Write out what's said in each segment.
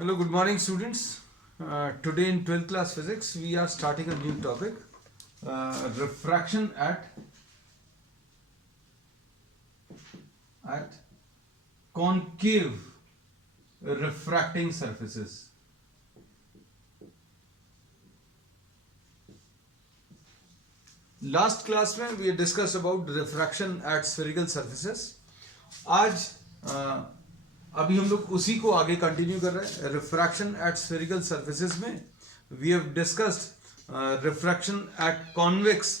Hello, good morning, students. Today in 12th class physics, we are starting a new topic, refraction at concave refracting surfaces. Last class में we discussed about refraction at spherical surfaces. आज अभी हम लोग उसी को आगे continue कर रहे हैं. रिफ्रैक्शन एट स्फेरिकल सरफेसेस में we have discussed refraction at convex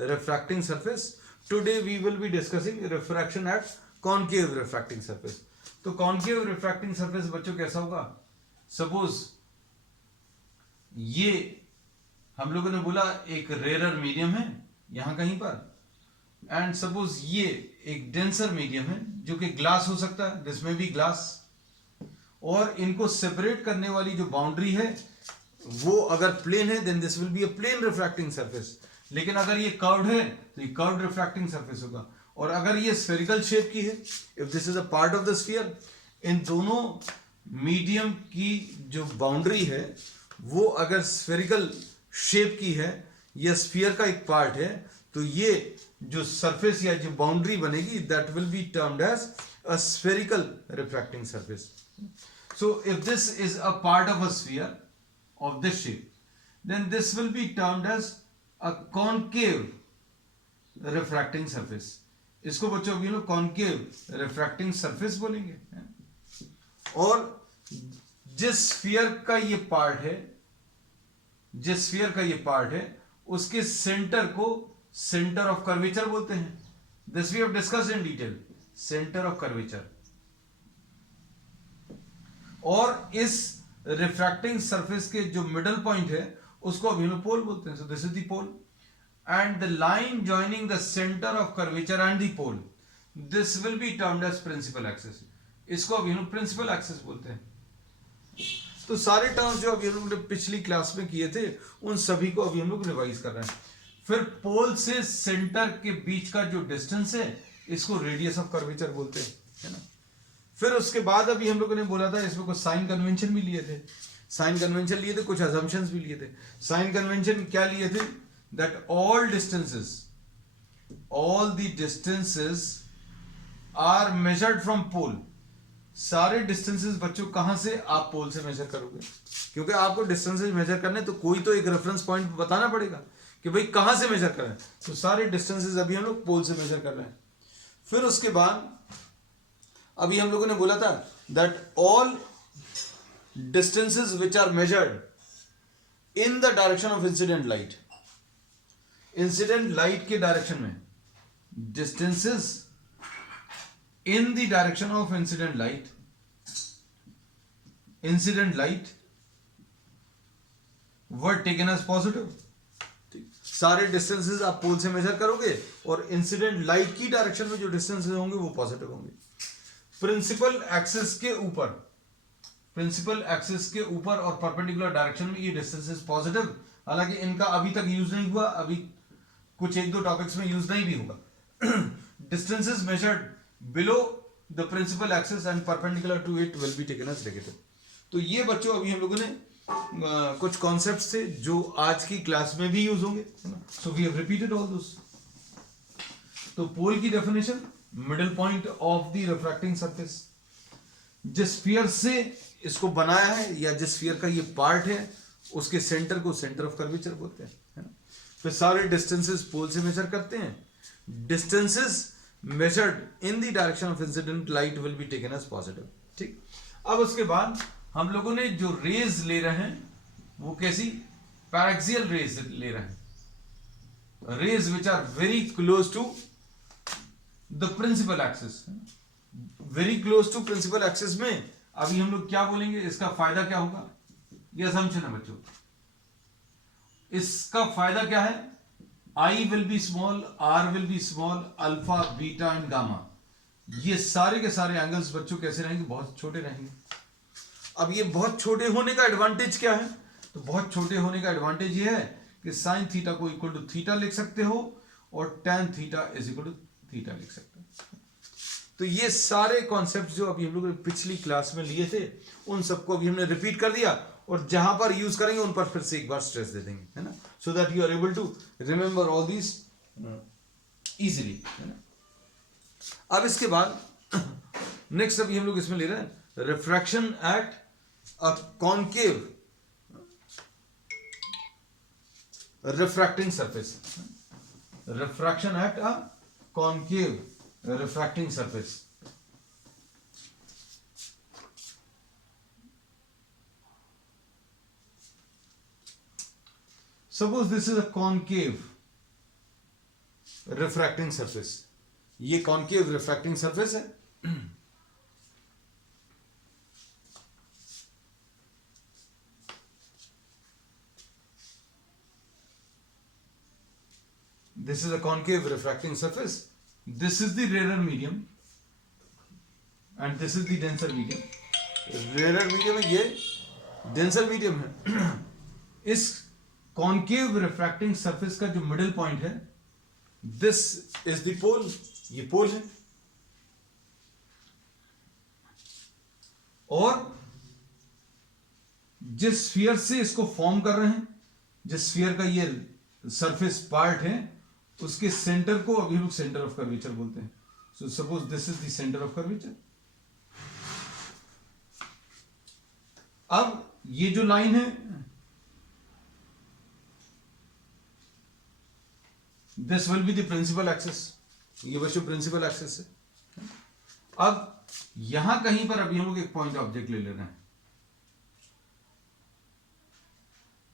refracting surface. Today we will be discussing refraction at concave refracting surface. तो कॉन्केव रिफ्रैक्टिंग सरफेस बच्चों कैसा होगा? सपोज ये हम लोगों ने बोला एक रेयर मीडियम है यहां कहीं पर, एंड सपोज ये एक डेंसर मीडियम है जो कि ग्लास हो सकता है, दिस में भी ग्लास, और इनको सेपरेट करने वाली जो बाउंड्री है वो अगर प्लेन है then this will be a plane refracting surface. लेकिन अगर ये कर्व्ड है तो ये कर्व्ड रिफ्रैक्टिंग सरफेस होगा. और अगर ये स्फेरिकल शेप की है, if this is a part of the sphere, इन दोनों मीडियम की जो बाउंड्री है वो अगर स्फेरिकल शेप की है या स्फीयर का एक पार्ट है, तो ये जो सरफेस या जो बाउंड्री बनेगी that will be termed as a spherical refracting surface. So if this is a part of a sphere of this shape, then this will be termed as a concave refracting surface. इसको बच्चों अभी लोग concave refracting surface बोलेंगे. और जिस sphere का ये part है, जिस स्फीयर का ये पार्ट है उसके सेंटर को सेंटर ऑफ कर्वेचर बोलते हैं. This we have discussed in detail, centre of curvature. और इस रिफ्रैक्टिंग सरफेस के जो मिडल पॉइंट है उसको अभी हम पोल बोलते हैं. So this is the pole and the line joining the centre of curvature and the pole, this will be termed as principal axis. इसको अभी हम प्रिंसिपल एक्सिस बोलते हैं. तो सारे टर्म्स जो अभी हम लोग ने पिछली क्लास में किए थे उन सभी को अभी हम लोग रिवाइज कर रहे हैं. फिर पोल से सेंटर के बीच का जो डिस्टेंस है इसको रेडियस ऑफ कर्वेचर बोलते हैं, है ना. फिर उसके बाद अभी हम लोगों ने बोला था इसमें कुछ साइन कन्वेंशन भी लिए थे. साइन कन्वेंशन लिए थे, कुछ अजम्पशंस भी लिए थे. साइन कन्वेंशन क्या लिए थे? That all the distances are measured from pole. सारे डिस्टेंसेस बच्चों कहां से? आप पोल से मेजर करोगे, क्योंकि आपको डिस्टेंसेस मेजर करने तो कोई तो एक रेफरेंस पॉइंट बताना पड़ेगा कि भाई कहां से मेजर करें. तो सारे डिस्टेंसेस अभी हम लोग पोल से मेजर कर रहे हैं. फिर उसके बाद अभी हम लोगों ने बोला था that all distances which are measured in the direction of incident light, incident light के डायरेक्शन में distances in the direction of incident light were taken as positive. सारे डिस्टेंसेस आप पोल से मेजर करोगे और इंसिडेंट लाइट की डायरेक्शन में जो डिस्टेंसेस होंगे वो पॉजिटिव होंगे. प्रिंसिपल एक्सिस के ऊपर और परपेंडिकुलर डायरेक्शन में ये डिस्टेंसेस पॉजिटिव. हालांकि इनका अभी तक यूज नहीं हुआ, अभी कुछ एक दो टॉपिक्स में यूज नहीं भी होगा. Distances measured below the principal axis and perpendicular to it will be taken as negative. तो ये बच्चों अभी हम लोगों ने कुछ कॉन्सेप्ट्स थे जो आज की क्लास में भी यूज होंगे, है ना. So we have repeated all those. तो पोल की definition, middle point of the refracting surface. जिस स्फीयर से इसको बनाया है या जिस स्फीयर का ये पार्ट है उसके सेंटर को सेंटर ऑफ कर्वेचर बोलते हैं, है ना. फिर सारे डिस्टेंसेस पोल से मेजर करते हैं. Distances measured in the direction of incident light will be taken as positive. ठीक. अब उसके बाद हम लोगों ने जो रेज ले रहे हैं वो कैसी? पैरेक्सियल रेज ले रहे हैं, rays which are very close to the principal axis. Very close to principal axis में अभी हम लोग क्या बोलेंगे, इसका फायदा क्या होगा? ये असम्पशन है बच्चों. इसका फायदा क्या है? I will be small, R will be small, alpha, beta and gamma, ये सारे के सारे एंगल्स बच्चों कैसे रहेंगे? बहुत छोटे रहेंगे. अब ये बहुत छोटे होने का एडवांटेज क्या है? तो बहुत छोटे होने का एडवांटेज ये है कि साइन थीटा को इक्वल टू थीटा लिख सकते हो और tan theta is equal to theta लिख सकते हो. तो ये सारे कॉन्सेप्ट जो अभी हम लोग पिछली क्लास में लिए थे उन सबको अभी हमने रिपीट कर दिया, और जहां पर यूज करेंगे उन पर फिर से एक बार स्ट्रेस दे देंगे, है ना, so that you are able to remember all these easily, है ना। अब इसके बाद नेक्स्ट अभी हम लोग इसमें ले रहे हैं refraction at a concave refracting surface. Refraction at a concave refracting surface. Suppose this is a concave refracting surface. ये concave refracting surface है. This is a concave refracting surface. This is the rarer medium and this is the denser medium. Rarer medium है, ये denser medium है. इस concave refracting surface का जो middle point है, this is the pole. ये pole है. और जिस स्फीयर से इसको फॉर्म कर रहे हैं, जिस स्फीयर का ये सरफेस पार्ट है, उसके सेंटर को अभी लोग सेंटर ऑफ कर्वेचर बोलते हैं. So suppose this is the centre of curvature. अब ये जो लाइन है, this will be the principal axis. ये बच्चों प्रिंसिपल एक्सिस है. अब यहां कहीं पर अभी हम लोग एक पॉइंट ऑब्जेक्ट ले रहे हैं.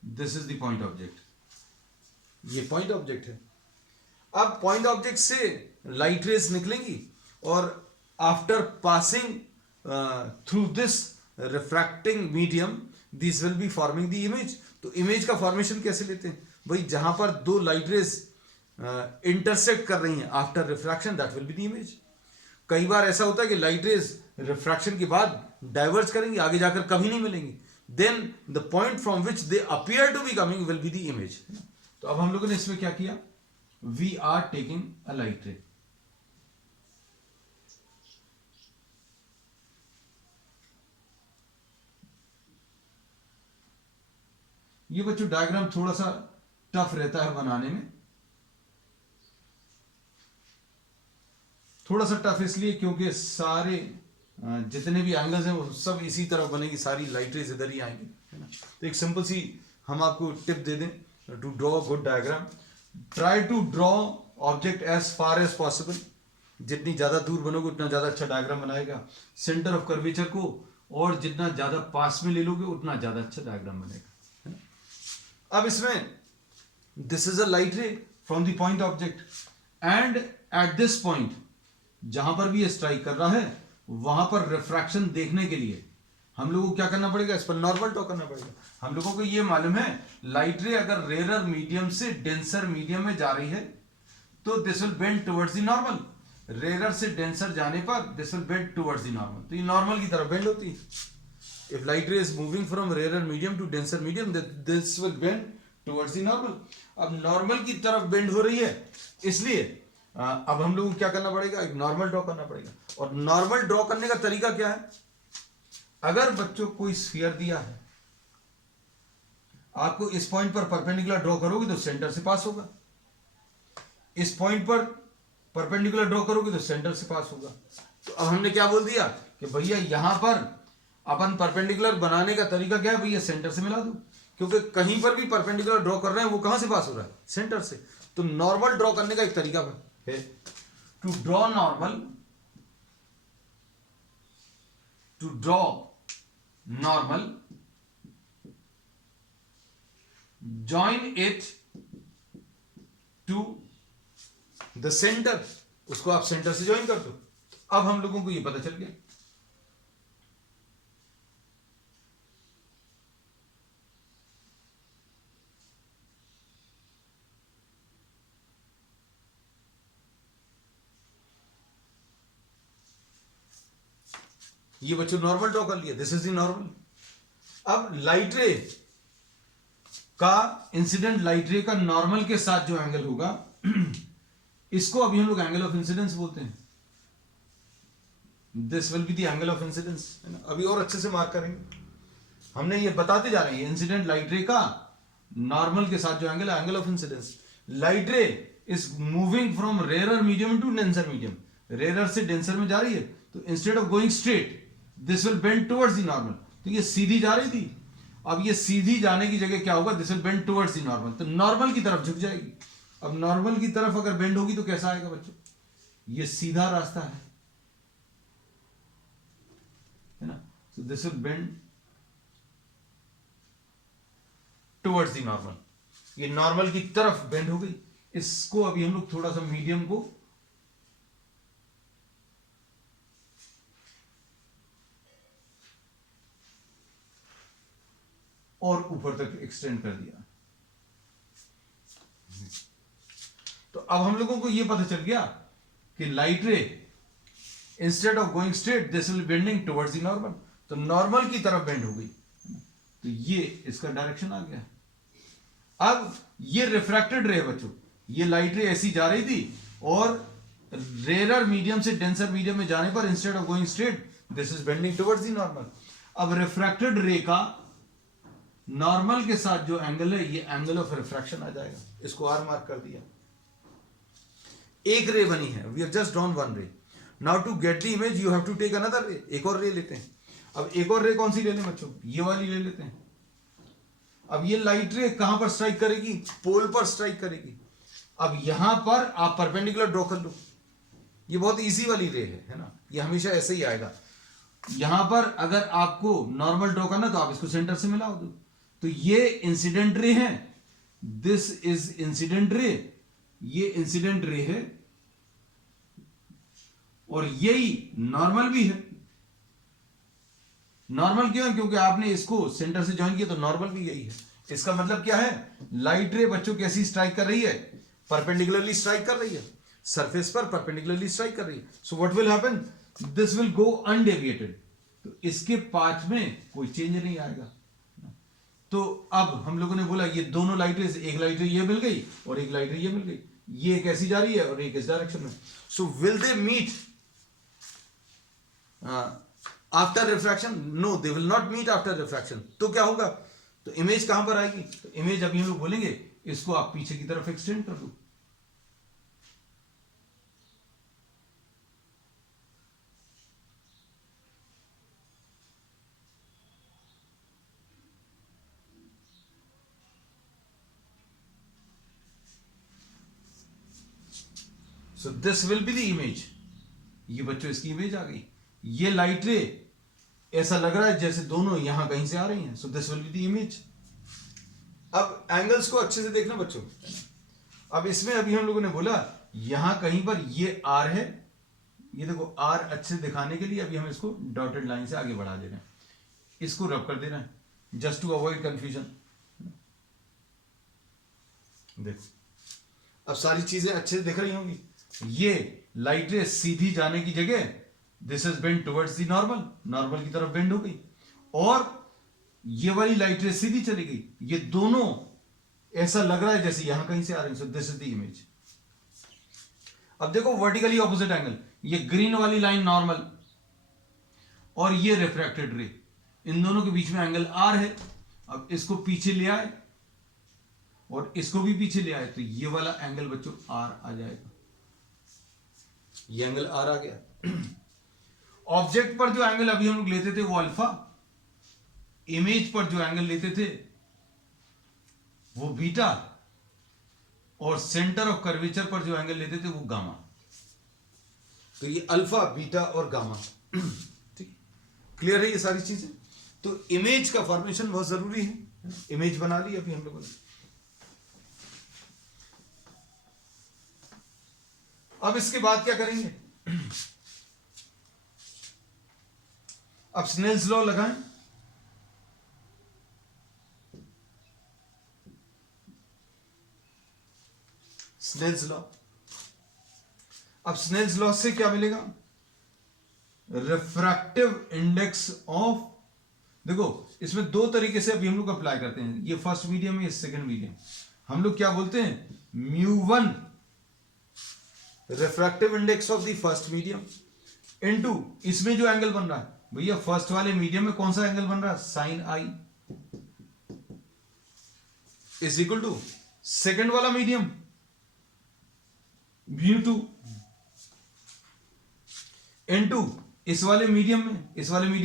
This is the point object. ये पॉइंट ऑब्जेक्ट है. अब पॉइंट ऑब्जेक्ट से लाइट रेज निकलेंगी और after passing through this refracting medium this will be forming the image. तो इमेज का फॉर्मेशन कैसे लेते हैं भाई? जहां पर दो लाइट रेज इंटरसेक्ट कर रही हैं after refraction, that will be the image. कई बार ऐसा होता है कि लाइट रेज रिफ्रैक्शन के बाद डाइवर्ज करेंगी, आगे जाकर कभी नहीं मिलेंगी. Then the point from which they appear to be coming will be the image. तो अब हम लोगों ने इसमें क्या किया? We are taking a light ray. ये बच्चों डायग्राम थोड़ा सा टफ रहता है बनाने में. थोड़ा सा टफ इसलिए क्योंकि सारे जितने भी एंगल्स हैं वो सब इसी तरफ बनेगी, सारी लाइट रेज इधर ही आएंगी, है ना. तो एक सिंपल सी हम आपको टिप दे दें to draw a good diagram. Try to draw object as far as possible. जितनी ज्यादा दूर बनोगे उतना ज्यादा अच्छा डायग्राम बनाएगा सेंटर ऑफ कर्वेचर को, और जितना ज्यादा पास में ले लोगे उतना ज्यादा अच्छा डायग्राम बनेगा. अब इसमें दिस इज अ लाइट रे from the point object, and at this point जहां पर भी ये स्ट्राइक कर रहा है वहां पर रिफ्रैक्शन देखने के लिए हम लोगों को क्या करना पड़ेगा? इस पर नॉर्मल ड्रॉ करना पड़ेगा. हम लोगों को ये मालूम है लाइट रे अगर रेरर मीडियम से डेंसर मीडियम में जा रही है तो this will bend towards the normal. Rarer से डेंसर जाने पर this will bend towards the normal. तो ये नॉर्मल की तरफ बेंड होती है. If light ray is moving from rarer medium to denser medium, this will bend towards the normal. अब नॉर्मल की तरफ बेंड हो रही है, इसलिए अब हम लोगों को क्या करना पड़ेगा? एक नॉर्मल ड्रॉ करना पड़ेगा. और नॉर्मल ड्रॉ करने का तरीका क्या है? अगर बच्चों कोई स्फीयर दिया है, आपको इस पॉइंट पर परपेंडिकुलर ड्रॉ करोगे तो सेंटर से पास होगा, इस पॉइंट पर परपेंडिकुलर ड्रॉ करोगे तो सेंटर से पास होगा. तो अब हमने क्या बोल दिया कि भैया यहां पर अपन परपेंडिकुलर बनाने का तरीका क्या है? भैया सेंटर से मिला दो, क्योंकि कहीं पर भी परपेंडिकुलर ड्रॉ कर रहे हैं वो कहां से पास हो रहा है? सेंटर से. तो नॉर्मल ड्रॉ करने का एक तरीका है to draw normal. To draw normal, join it to the center. उसको आप सेंटर से ज्वाइन कर दो. अब हम लोगों को ये पता चल गया. ये बच्चों नॉर्मल ड्रॉ कर लिया. This is the normal. अब लाइट रे का इंसिडेंट लाइट रे का नॉर्मल के साथ जो एंगल होगा इसको अभी हम लोग एंगल ऑफ इंसिडेंस बोलते हैं. This will be the angle of incidence, है ना। अभी और अच्छे से मार्क करेंगे, हमने ये बताते जा रहे हैं इंसिडेंट लाइट रे का नॉर्मल के साथ जो एंगल है, angle of incidence. Light ray is moving from rare medium to denser medium, rare से डेंसर में जा रही है, तो instead of going straight this will bend towards the normal. तो ये सीधी जा रही थी, अब ये सीधी जाने की जगह क्या होगा, this will bend towards the normal, तो नॉर्मल की तरफ झुक जाएगी। अब नॉर्मल की तरफ अगर बेंड होगी तो कैसा आएगा बच्चों, ये सीधा रास्ता है ना। So this will bend towards the normal, ये नॉर्मल की तरफ बेंड हो गई। इसको अभी हम लोग थोड़ा सा मीडियम को और ऊपर तक एक्सटेंड कर दिया। तो अब हम लोगों को यह पता चल गया कि लाइट रे instead of going straight this will bending towards the normal, तो नॉर्मल की तरफ बेंड हो गई, तो ये इसका डायरेक्शन आ गया। अब ये रिफ्रैक्टेड रे बच्चों, ये लाइट रे ऐसी जा रही थी और रेयर मीडियम से डेंसर मीडियम में जाने पर instead of going straight this is bending towards the normal. अब रिफ्रैक्टेड रे का नॉर्मल के साथ जो एंगल है, ये एंगल ऑफ रिफ्रैक्शन आ जाएगा, इसको आर मार्क कर दिया। एक रे बनी है, we have just drawn one ray, now to get the image you have to take another ray, एक और रे लेते हैं। अब एक और रे कौन सी ले लें बच्चों, ये वाली ले लेते हैं। अब ये लाइट रे कहां पर स्ट्राइक करेगी, पोल पर स्ट्राइक करेगी। अब यहां पर आप परपेंडिकुलर ड्रॉ कर लो, ये बहुत इजी वाली रे है ना, ये हमेशा ऐसे ही आएगा। यहां पर अगर आपको नॉर्मल ड्रॉ करना तो आप इसको सेंटर से मिला दो, तो ये इंसिडेंट रे है, दिस इज इंसिडेंट रे, ये इंसिडेंट रे है और यही नॉर्मल भी है। नॉर्मल क्यों है, क्योंकि आपने इसको सेंटर से ज्वाइन किया, तो नॉर्मल भी यही है। इसका मतलब क्या है, लाइट रे बच्चों कैसी स्ट्राइक कर रही है, परपेंडिकुलरली स्ट्राइक कर रही है, सरफेस पर परपेंडिकुलरली स्ट्राइक कर रही है। So what will happen, this will go undeviated, तो इसके पाथ में कोई चेंज नहीं आएगा। तो अब हम लोगों ने बोला ये दोनों लाइट रेज, एक लाइट रे ये मिल गई और एक लाइट रे ये मिल गई, ये कैसी जा रही है और एक इस डायरेक्शन में। So will they meet after refraction, no they will not meet after refraction. तो क्या होगा, तो इमेज कहां पर आएगी, तो इमेज अभी हम लोग बोलेंगे इसको आप पीछे की तरफ एक्सटेंड कर दो, so this will be the image. ये बच्चों इसकी इमेज आ गई। ये लाइट रे ऐसा लग रहा है जैसे दोनों यहां कहीं से आ रही हैं, so this will be the image. अब एंगल्स को अच्छे से देखना बच्चों। अब इसमें अभी हम लोगों ने बोला यहां कहीं पर ये आर है, ये देखो आर अच्छे से दिखाने के लिए अभी हम इसको डॉटेड लाइन से आगे बढ़ा दे रहे हैं, इसको रब कर दे रहे हैं जस्ट टू अवॉइड कंफ्यूजन। देखो अब सारी चीजें अच्छे से दिख रही होंगी। ये लाइट रे सीधी जाने की जगह this is bend towards the normal, normal की तरफ बेंड हो गई, और ये वाली लाइट रे सीधी चली गई। ये दोनों ऐसा लग रहा है जैसे यहां कहीं से आ रही है, सो दिस इज द इमेज। अब देखो वर्टिकली ऑपोजिट एंगल, ये ग्रीन वाली लाइन नॉर्मल और ये रिफ्रैक्टेड रे, इन दोनों के बीच में एंगल आर है। अब इसको पीछे ले आए और इसको भी पीछे ले आए, तो ये वाला एंगल बच्चों आर आ जाएगा, ये एंगल आर आ गया। ऑब्जेक्ट पर जो एंगल अभी हम लोग लेते थे वो अल्फा, इमेज पर जो एंगल लेते थे वो बीटा, और सेंटर ऑफ कर्वेचर पर जो एंगल लेते थे वो गामा। तो ये अल्फा, बीटा और गामा, ठीक, क्लियर है ये सारी चीजें। तो इमेज का फॉर्मेशन बहुत जरूरी है, इमेज बना ली अभी हम लोगों ने। अब इसके बाद क्या करेंगे, अब स्नेल्स लॉ लगाएं। स्नेल्स लॉ, अब स्नेल्स लॉ से क्या मिलेगा, रिफ्रैक्टिव इंडेक्स ऑफ, देखो इसमें दो तरीके से अभी हम लोग अप्लाई करते हैं, ये फर्स्ट मीडियम है, ये सेकंड मीडियम। हम लोग क्या बोलते हैं, mu one refractive index of the first medium into इसमें जो एंगल बन रहा है भैया फर्स्ट वाले मीडियम में कौन सा एंगल बन रहा है, sine I, is equal to second वाला मीडियम म्यू टू इनटू इस वाले मीडियम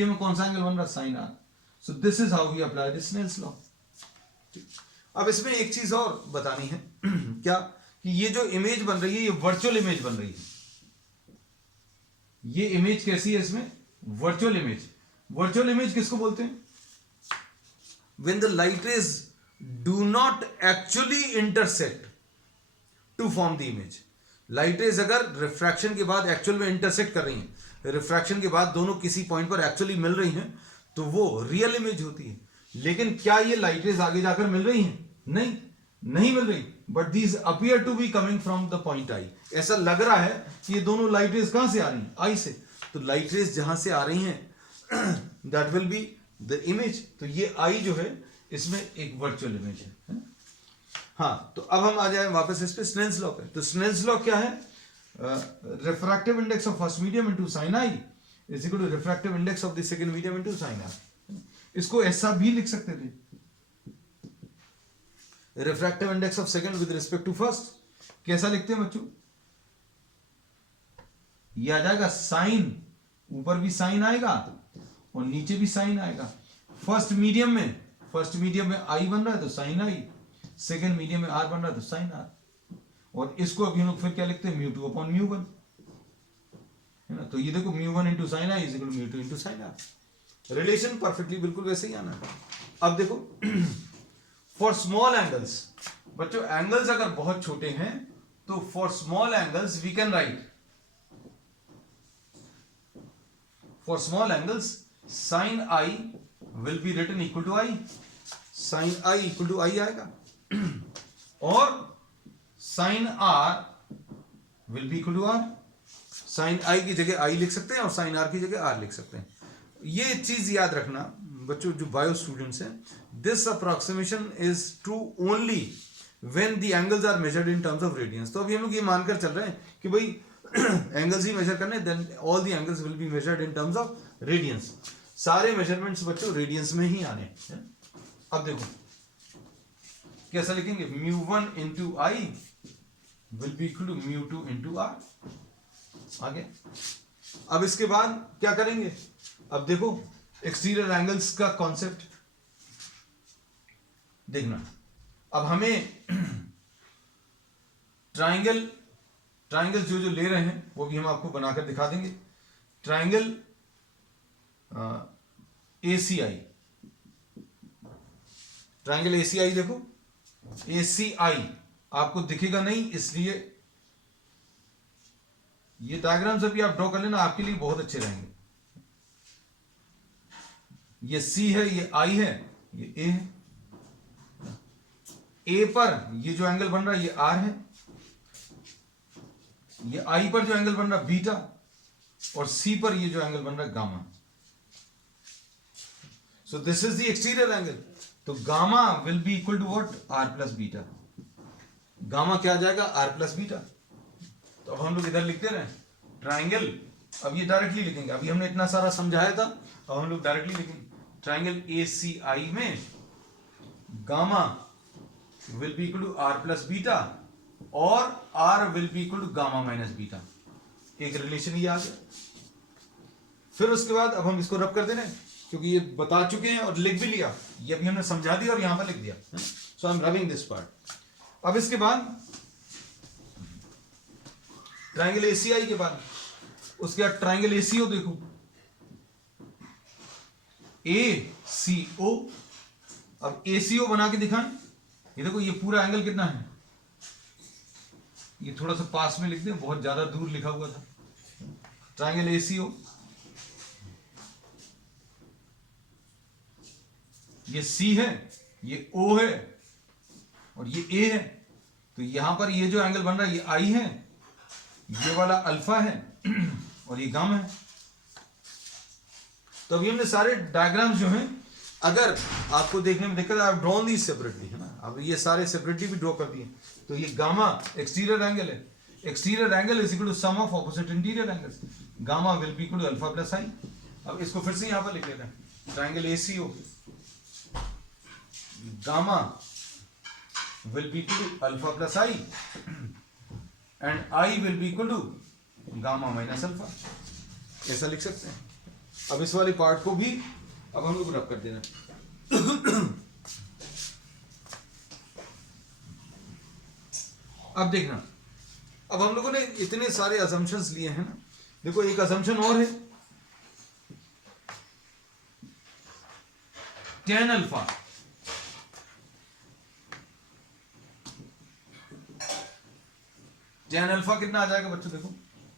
में कौन सा एंगल बन रहा है, sine R. So this is how we apply this Snell's law. अब इसमें एक चीज और बतानी है क्या, कि ये जो इमेज बन रही है ये वर्चुअल इमेज बन रही है. ये इमेज कैसी है इसमें, वर्चुअल इमेज. वर्चुअल इमेज किसको बोलते हैं, when the light rays do not actually intersect to form the image. Light rays अगर रिफ्रैक्शन के बाद एक्चुअल में इंटरसेक्ट कर रही हैं, रिफ्रैक्शन के बाद दोनों किसी पॉइंट पर एक्चुअली मिल रही हैं, तो वो रियल इमेज होती है. लेकिन क्या ये लाइट रेज आगे जाकर मिल रही हैं, नहीं मिल रही, but these appear to be coming from the point I. ऐसा लग रहा है कि ये दोनों लाइट रेज कहां से आ रही हैं, आई से. तो लाइट रेज जहां से आ रही हैं that will be the image. तो ये आई जो है इसमें एक वर्चुअल इमेज है. हाँ, तो अब हम आ जाए वापस इस पे स्नेल्स लॉ पे. तो स्नेल्स लॉ क्या है, refractive index of first medium into sine I is equal to refractive index of the second medium into sine R. इसको ऐसा भी लिख सकते थे, refractive index of second with respect to first. कैसा लिखते हैं बच्चों, ये आ जाएगा साइन, ऊपर भी साइन आएगा और नीचे भी साइन आएगा. फर्स्ट मीडियम में आई बन रहा है तो साइन आई, सेकेंड मीडियम में आर बन रहा है तो साइन आर. और इसको अभी हम लोग फिर क्या लिखते हैं, mu two upon mu one, है ना. तो ये देखो mu one into sine I is equal to mu two into sine R. Relation perfectly बिल्कुल वैसे ही आना है. अब देखो फॉर स्मॉल एंगल्स, बच्चों एंगल्स अगर बहुत छोटे हैं तो for small angles we can write, for small angles sine I will be written equal to I, sine I equal to I आएगा. और sign R will be equal to R. Sine I की जगह आई लिख सकते हैं और sign are की जगह आर लिख सकते हैं. ये चीज याद रखना बच्चों जो बायो स्टूडेंट्स हैं, this approximation is true only when the angles are measured in terms of radians. तो अभी हम लोग ये मानकर चल रहे हैं कि भाई एंगल्स ही मेजर करने, then all the angles will be measured in terms of radians. सारे मेजरमेंट्स बच्चों रेडियंस में ही आने हैं. अब देखो कैसा लिखेंगे, mu one into I will be equal to mu two into R. आगे अब इसके बाद क्या करेंगे, अब देखो एक्सटीरियर एंगल्स का कॉन्सेप्ट देखना. अब हमें ट्राइंगल जो ले रहे हैं वो भी हम आपको बनाकर दिखा देंगे. ट्राइंगल ACI, ट्राइंगल ACI देखो, ACI आपको दिखेगा नहीं, इसलिए ये डायग्राम्स अभी आप ड्रॉ कर लेना, आपके लिए बहुत अच्छे रहेंगे. ये C है, ये I है, ये A है. A पर ये जो एंगल बन रहा है ये R है, ये I पर जो एंगल बन रहा है बीटा, और C पर ये जो एंगल बन रहा है gamma. So this is the exterior angle. तो gamma will be equal to what, R plus beta. Gamma क्या आ जाएगा, R प्लस बीटा. तो अब हम लोग इधर लिखते रहे ट्राइंगल, अब ये डायरेक्टली लिखेंगे, अभी हमने इतना सारा समझाया था, अब हम लोग डायरेक्टली लिखेंगे. ट्राइंगल ACI में gamma will be equal to R plus beta और R will be equal to gamma minus beta. एक रिलेशन ये आ गया. फिर उसके बाद अब हम इसको रब कर दे रहे हैं, क्योंकि ये बता चुके हैं और लिख भी लिया, ये अभी हमने समझा दिया और यहां पर लिख दिया. So I am rubbing this part. अब इसके बाद ट्राइंगल ACI के बाद उसके बाद ट्राइंगल ACO देखो, ACO. अब ACO बना के दिखाएं. ये देखो ये पूरा एंगल कितना है, ये थोड़ा सा पास में लिख दें, बहुत ज्यादा दूर लिखा हुआ था. ट्राइंगल ACO, ये C है, ये O है और ये A है. तो यहां पर ये जो एंगल बन रहा है ये I है, ये वाला अल्फा है और ये गामा है. तो अभी हमने सारे डायग्राम्स जो हैं, अगर आपको देखने में दिक्कत है, आप ड्रॉ दीज सेपरेटली, है ना. अब ये सारे सेपरेटली भी ड्रॉ कर दिए. तो ये गामा एक्सटीरियर एंगल है. Exterior angle is equal to sum of opposite interior angles. Gamma will be equal to alpha plus I. अब इसको फिर से यहां पर लिख लेते हैं, triangle ACO gamma will be equal to alpha plus I and I will be equal to gamma minus alpha, ऐसा लिख सकते हैं। अब इस वाले पार्ट को भी अब हम लोग रब कर देना। अब देखना, अब हम लोगों ने इतने सारे असम्पशंस लिए हैं ना, देखो एक असम्पशन और है, tan अल्फा tan अल्फा कितना आ जाएगा बच्चों, देखो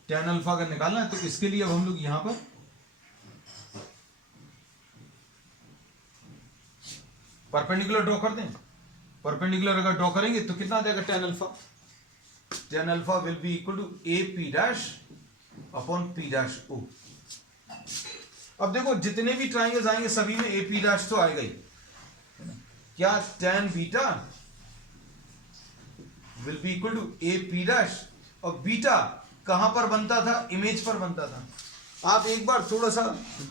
tan अल्फा अगर निकालना है तो इसके लिए अब हम लोग यहां पर परपेंडिकुलर ड्रॉ कर दें। परपेंडिकुलर अगर ड्रॉ करेंगे तो कितना आ जाएगा tan alpha, tan alpha will be equal to A P dash upon P dash O. अब देखो जितने भी ट्राइंगल्स आएंगे सभी में ए पी डैश तो आएगा ही, क्या tan beta will be equal to A P dash, और बीटा कहां पर बनता था, इमेज पर बनता था। आप एक बार थोड़ा सा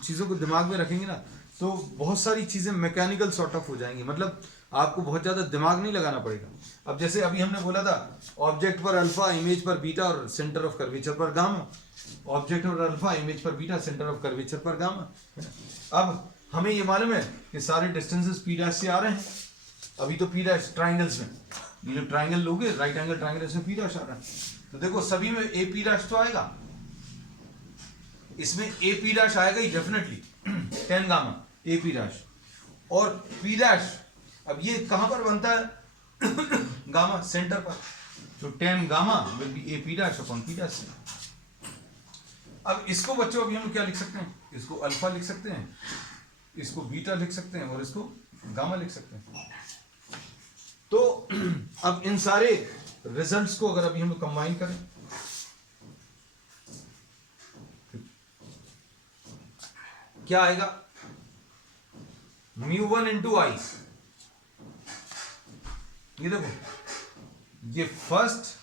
चीजों को दिमाग में रखेंगे ना तो बहुत सारी चीजें मैकेनिकल सॉर्ट ऑफ हो जाएंगी, मतलब आपको बहुत ज्यादा दिमाग नहीं लगाना पड़ेगा। अब जैसे अभी हमने बोला था ऑब्जेक्ट पर अल्फा, इमेज पर बीटा और सेंटर ऑफ कर्वेचर पर गामा, ऑब्जेक्ट पर अल्फा, इमेज पर बीटा, सेंटर ऑफ कर्वेचर पर गामा। अब हमें ये मालूम है कि सारे डिस्टेंसेस पी डैश से आ रहे हैं, अभी तो पी डैश ट्राइंगल्स में, ये जो ट्राइंगल लोगे राइट एंगल ट्राइंगल इसमें पी डैश आ रहा है, तो देखो सभी में ए पी डैश तो आएगा, इसमें ए पी डैश आएगा ही definitely, tan gamma A P dash, और पी डैश अब ये कहां पर बनता है गामा सेंटर पर, तो tan gamma will B A P dash upon P dash. अब इसको बच्चों अभी हम क्या लिख सकते हैं, इसको अल्फा लिख सकते हैं, इसको बीटा लिख सकते हैं और इसको गामा लिख सकते हैं। तो अब इन सारे रिजल्ट्स को अगर अभी हम लोग कंबाइन करें, क्या आएगा, μ1 इंटू आई, ये देखो ये फर्स्ट,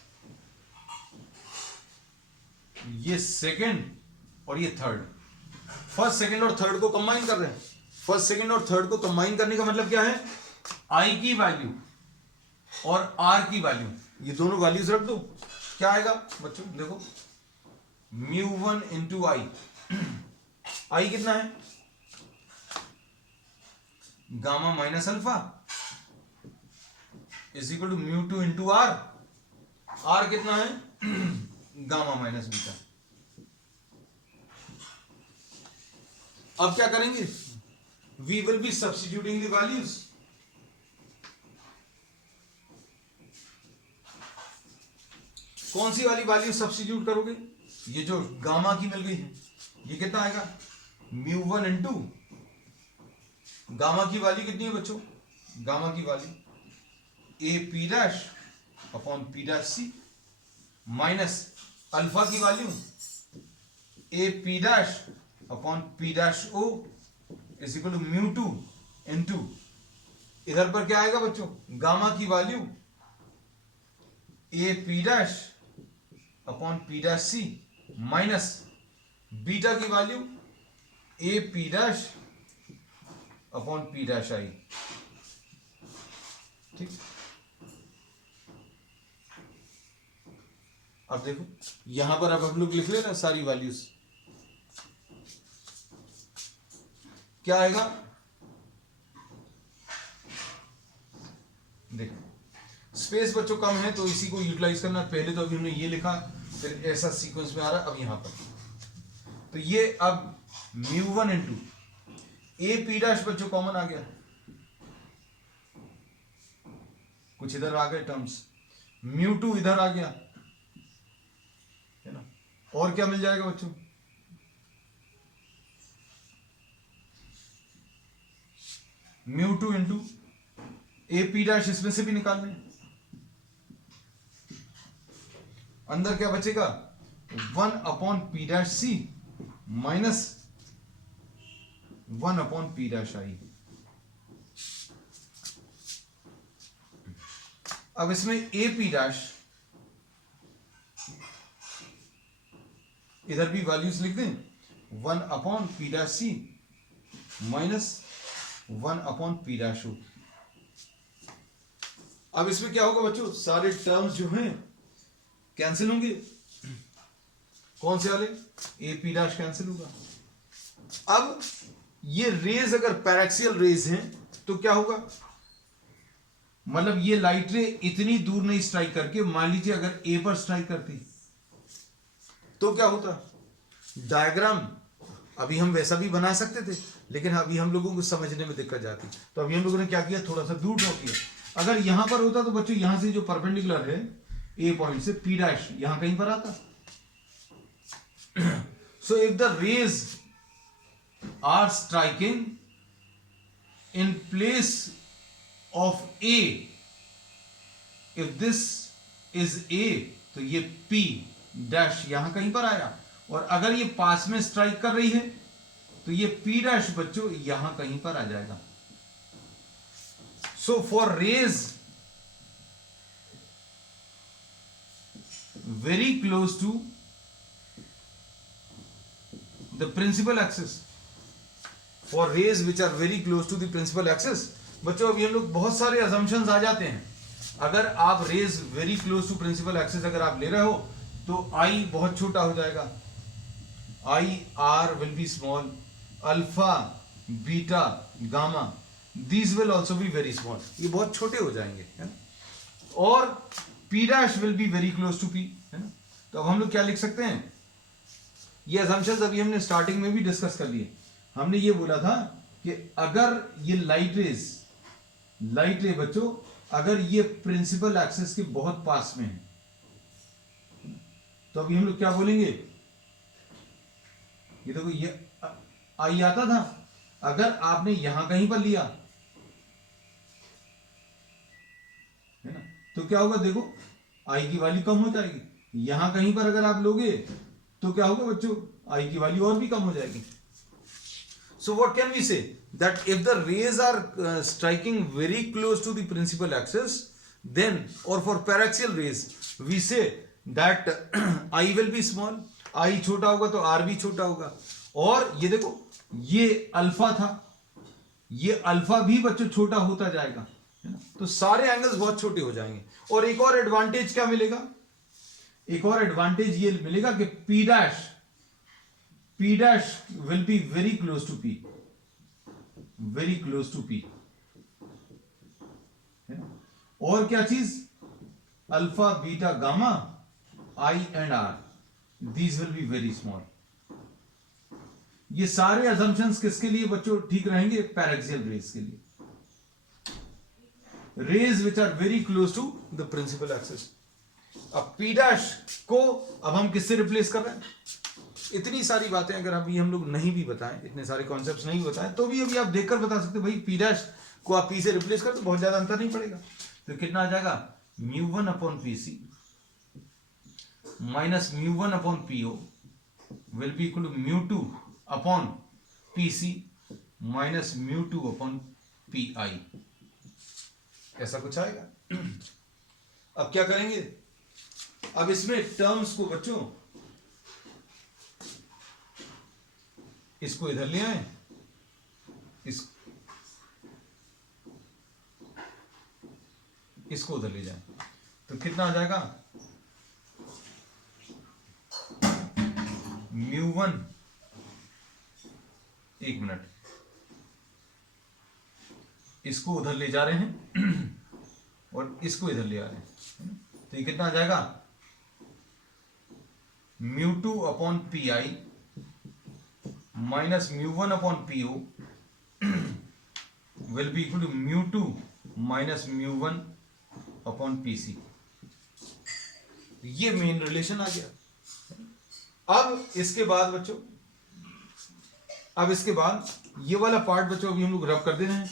ये सेकंड और ये थर्ड, फर्स्ट सेकंड और थर्ड को कंबाइन कर रहे हैं। फर्स्ट सेकंड और थर्ड को कंबाइन करने का मतलब क्या है, आई की वैल्यू और आर की वैल्यू, ये दोनों वैल्यूज रख दो, क्या आएगा बच्चों देखो, μ1 इंटू आई, आई कितना है gamma minus alpha is equal to μ2 into R, R कितना है गामा माइनस बीटा। अब क्या करेंगे, we will be substituting the values, कौन सी वाली वैल्यू सब्स्टिट्यूट करोगे, ये जो गामा की मिल गई है ये कितना आएगा μ1 इंटू गामा की वैल्यू कितनी है बच्चों, गामा की value A P dash upon P dash C, minus alpha की value A P dash upon P dash O is equal to μ2 into, इधर पर क्या आएगा बच्चों, गामा की value A P dash upon P dash C, minus beta की value A P dash upon P dash I. ठीक, अब देखो यहां पर अब हम लोग लिख लेना सारी वैल्यूज, क्या आएगा, देखो स्पेस बच्चों कम है तो इसी को यूटिलाइज करना, पहले तो अभी हमने ये लिखा फिर ऐसा सीक्वेंस में आ रहा है, अब यहां पर तो ये अब μ1 इंटू ए पी डैश बच्चों कॉमन आ गया, कुछ इधर आ गए टर्म्स, μ2 इधर आ गया है ना, और क्या मिल जाएगा बच्चों, μ2 इंटू ए पी डैश, इसमें से भी निकाल लें, अंदर क्या बचेगा 1 upon P dash C minus 1 upon P dash I. अब इसमें ए पी डैश इधर भी वैल्यूज लिख दें, 1 upon P dash C minus 1 upon P dash O. अब इसमें क्या होगा बच्चों, सारे टर्म्स जो हैं कैंसिल होंगे। कौन से वाले, ए पी डैश कैंसिल होगा। अब ये रेज अगर पैरेक्सियल रेज हैं तो क्या होगा, मतलब ये लाइट रे इतनी दूर नहीं स्ट्राइक करके, मान लीजिए अगर ए पर स्ट्राइक करती तो क्या होता। डायग्राम अभी हम वैसा भी बना सकते थे, लेकिन अभी हम लोगों को समझने में दिक्कत जाती, तो अभी हम लोगों ने क्या किया, थोड़ा सा दूर ड्रॉ किया। अगर यहां पर होता तो बच्चों यहां से जो परपेंडिकुलर है ए पॉइंट से पी डैश यहां कहीं पर आता। So if the rays are striking in place of A, if this is A तो ये पी डैश यहां कहीं पर आया, और अगर ये पास में स्ट्राइक कर रही है तो ये पी डैश बच्चों यहां कहीं पर आ जाएगा। So for rays very close to the principal axis, for rays which are very close to the principal axis, बच्चों अभी हम लोग बहुत सारे असम्पशंस आ जाते हैं। अगर आप rays very close to principal axis अगर आप ले रहे हो तो आई बहुत छोटा हो जाएगा, I R will be small, alpha beta gamma these will also be very small, ये बहुत छोटे हो जाएंगे, है ना। और P dash will be very close to P, है ना। तो अब हम लोग क्या लिख सकते हैं, ये असम्पशंस अभी हमने स्टार्टिंग में भी डिस्कस कर लिए। हमने ये बोला था कि अगर ये लाइट रे बच्चों अगर ये प्रिंसिपल एक्सिस के बहुत पास में है तो अभी हम लोग क्या बोलेंगे, ये देखो ये आई आता था, अगर आपने यहां कहीं पर लिया है ना तो क्या होगा, देखो आई की वैल्यू कम हो जाएगी। यहां कहीं पर अगर आप लोगे तो क्या होगा बच्चों, आई की वैल्यू और भी कम हो जाएगी। So what can we say? That if the rays are striking very close to the principal axis, then, or for paraxial rays, we say that I will be small. I छोटा होगा तो R भी छोटा होगा। और ये देखो ये अल्फा था, ये अल्फा भी बच्चों छोटा होता जाएगा, है ना। तो सारे एंगल्स बहुत छोटे हो जाएंगे। और एक और एडवांटेज क्या मिलेगा, एक और एडवांटेज ये मिलेगा कि P dash will be very close to P, very close to P, है ना। और क्या चीज, alpha beta gamma I and R these will be very small. ये सारे असम्पशंस किसके लिए बच्चों ठीक रहेंगे, पैरेक्सियल रेज के लिए, rays which are very close to the principal axis. अब P डैश को अब हम किससे रिप्लेस कर रहे हैं, इतनी सारी बातें अगर अभी हम लोग नहीं भी बताएं, इतने सारे कॉन्सेप्ट्स नहीं बताएं, तो भी अभी आप देखकर बता सकते भाई पी डैश को आप पी से रिप्लेस कर तो बहुत ज्यादा अंतर नहीं पड़ेगा। तो कितना आ जाएगा, μ1 upon P C minus μ1 upon P O will be equal to μ2 upon P C minus μ2 upon P I, ऐसा कुछ आएगा। अब क्या करेंगे, अब इसमें टर्म्स को बच्चों इसको इधर ले आए, इसको उधर ले जाए, तो कितना आ जाएगा, μ1, एक मिनट, इसको उधर ले जा रहे हैं और इसको इधर ले आ रहे हैं, तो ये कितना आ जाएगा, μ2 upon P I minus μ1 upon P O will be equal to μ2 minus μ1 upon P C. ये मेन रिलेशन आ गया। अब इसके बाद बच्चों, अब इसके बाद ये वाला पार्ट बच्चों अभी हम लोग रब कर दे रहे हैं,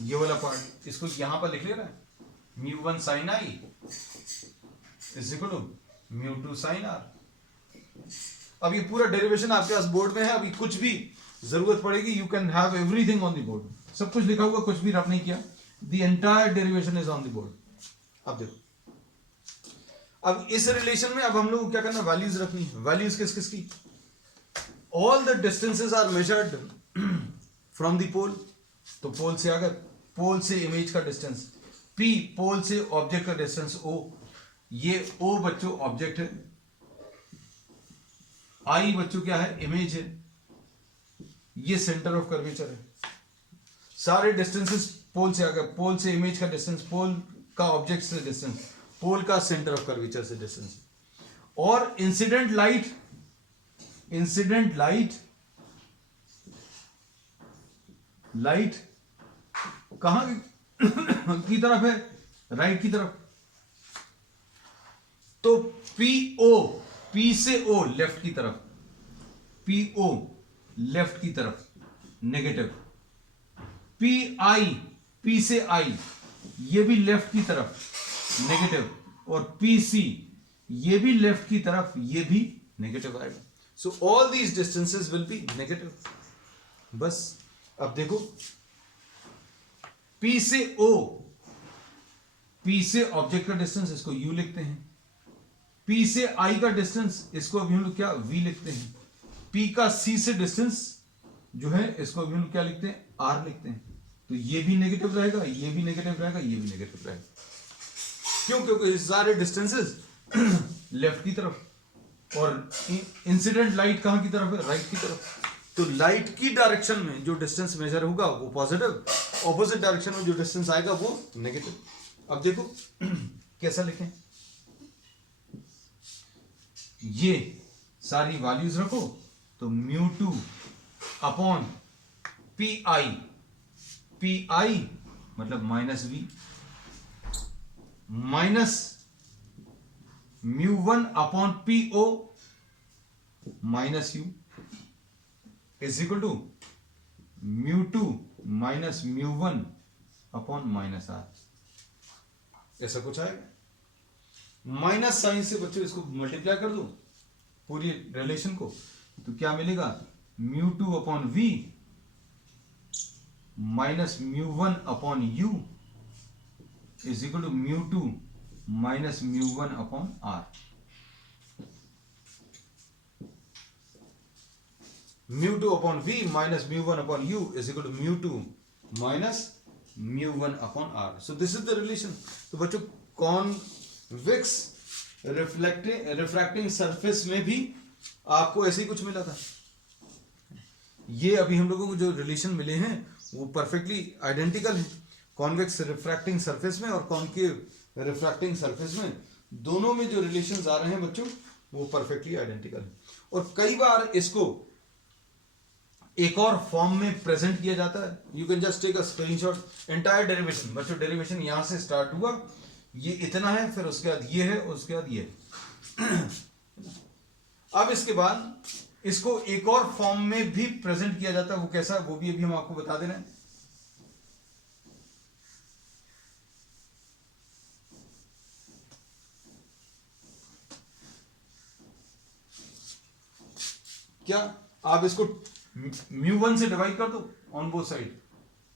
ये वाला पार्ट इसको यहां पर लिख ले रहा है, μ1 sine I is equal to μ2 sine R. अब ये पूरा डेरिवेशन आपके पास बोर्ड में है, अभी कुछ भी जरूरत पड़ेगी you can have everything on the board, सब कुछ लिखा हुआ, कुछ भी रब नहीं किया, the entire derivation is on the board. अब देखो, अब इस रिलेशन में अब हम लोग को क्या करना, वैल्यूज रखनी है। वैल्यूज किस किस की? All the distances are measured from the pole, तो पोल से अगर पोल से इमेज का डिस्टेंस p, पोल से ऑब्जेक्ट का डिस्टेंस o, ये o बच्चों ऑब्जेक्ट है, i बच्चों क्या है, इमेज है, ये सेंटर ऑफ कर्वेचर है। सारे डिस्टेंसेस पोल से अगर पोल से इमेज का डिस्टेंस, पोल का ऑब्जेक्ट से डिस्टेंस, पोल का सेंटर ऑफ कर्वेचर से डिस्टेंस। और incident light, incident light, light कहां की तरफ है, राइट की तरफ। तो PO, P से O लेफ्ट की तरफ, PO लेफ्ट की तरफ नेगेटिव, PI, P से I ये भी लेफ्ट की तरफ नेगेटिव, और PC ये भी लेफ्ट की तरफ, ये भी नेगेटिव आएगा। So all these distances will be negative. बस अब देखो, P से O, P से ऑब्जेक्ट का डिस्टेंस, इसको U लिखते हैं। P से I का डिस्टेंस, इसको अभी हम लोग क्या V लिखते हैं। P का C से डिस्टेंस जो है, इसको अभी हम लोग क्या लिखते हैं, R लिखते हैं। तो ये भी नेगेटिव रहेगा, ये भी नेगेटिव रहेगा, ये भी नेगेटिव रहेगा। क्यों? क्योंकि सारे डिस्टेंसेस लेफ्ट की तरफ, और इंसिडेंट लाइट कहां की तरफ है, राइट की तरफ। तो लाइट की डायरेक्शन में जो डिस्टेंस मेजर होगा वो पॉजिटिव, ऑपोजिट डायरेक्शन में जो डिस्टेंस आएगा वो नेगेटिव। अब देखो कैसा लिखें, ये सारी वैल्यूज रखो, तो μ2 अपॉन PI, PI मतलब minus V, minus μ1 upon PO minus U is equal to μ2 minus μ1 upon minus R। ऐसा कुछ आएगा। माइनस साइन से बच्चों इसको मल्टीप्लाई कर दो पूरी रिलेशन को, तो क्या मिलेगा, μ2 upon V minus μ1 upon U is equal to μ2 minus μ1 upon R। μ2 upon V minus μ1 upon U is equal to μ2 minus μ1 upon R। So this is the relation. तो बच्चों कॉन्वेक्स रिफ्रैक्टिंग सरफेस में भी आपको ऐसे ही कुछ मिला था। ये अभी हम लोगों को जो रिलेशन मिले हैं वो परफेक्टली आइडेंटिकल है। कॉन्वेक्स रिफ्रैक्टिंग सरफेस में और कॉन्केव रिफ्रैक्टिंग सरफेस में, दोनों में जो रिलेशंस आ रहे हैं बच्चों वो परफेक्टली आइडेंटिकल है। और कई बार इसको एक और फॉर्म में प्रेजेंट किया जाता है। You can just take a screenshot. Entire derivation बच्चों, डेरिवेशन यहां से स्टार्ट हुआ, ये इतना है, फिर उसके बाद ये है, उसके बाद ये है। अब इसके बाद इसको एक और फॉर्म में भी प्रेजेंट किया जाता है। वो कैसा, वो भी अभी हम आपको बता दे रहे हैं। क्या आप इसको μ1 से डिवाइड कर दो on both side,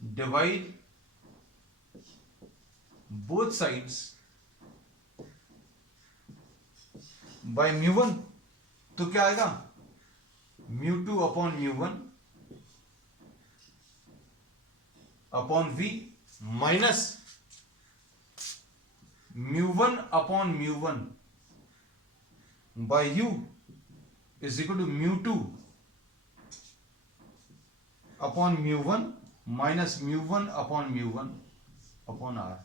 divide both sides by μ1, तो क्या आएगा, μ2 upon μ1 upon V minus μ1 upon μ1 by U is equal to μ2 upon μ1 minus μ1 upon μ1 upon R।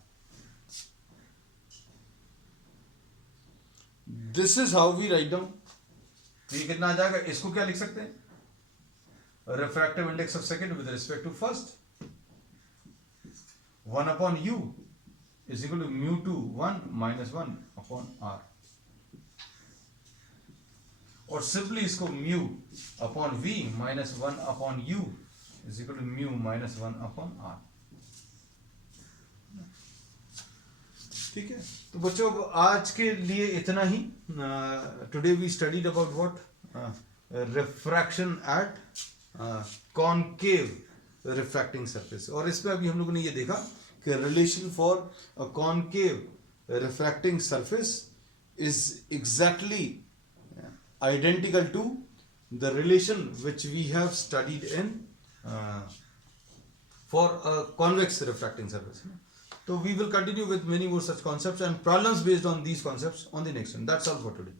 This is how we write down. तो ये कितना आ जाएगा, इसको क्या लिख सकते हैं, refractive index of second with respect to first 1 upon U is equal to μ2 1 minus 1 upon R। और सिंपली इसको mu upon V minus 1 upon U is equal to mu minus 1 upon R। ठीक है, तो बच्चों आज के लिए इतना ही। Today we studied about what, refraction at concave refracting surface. और इसमें अभी हम लोगों ने ये देखा कि relation for a concave refracting surface is exactly identical to the relation which we have studied in for a convex refracting surface. So we will continue with many more such concepts and problems based on these concepts on the next one. That's all for today.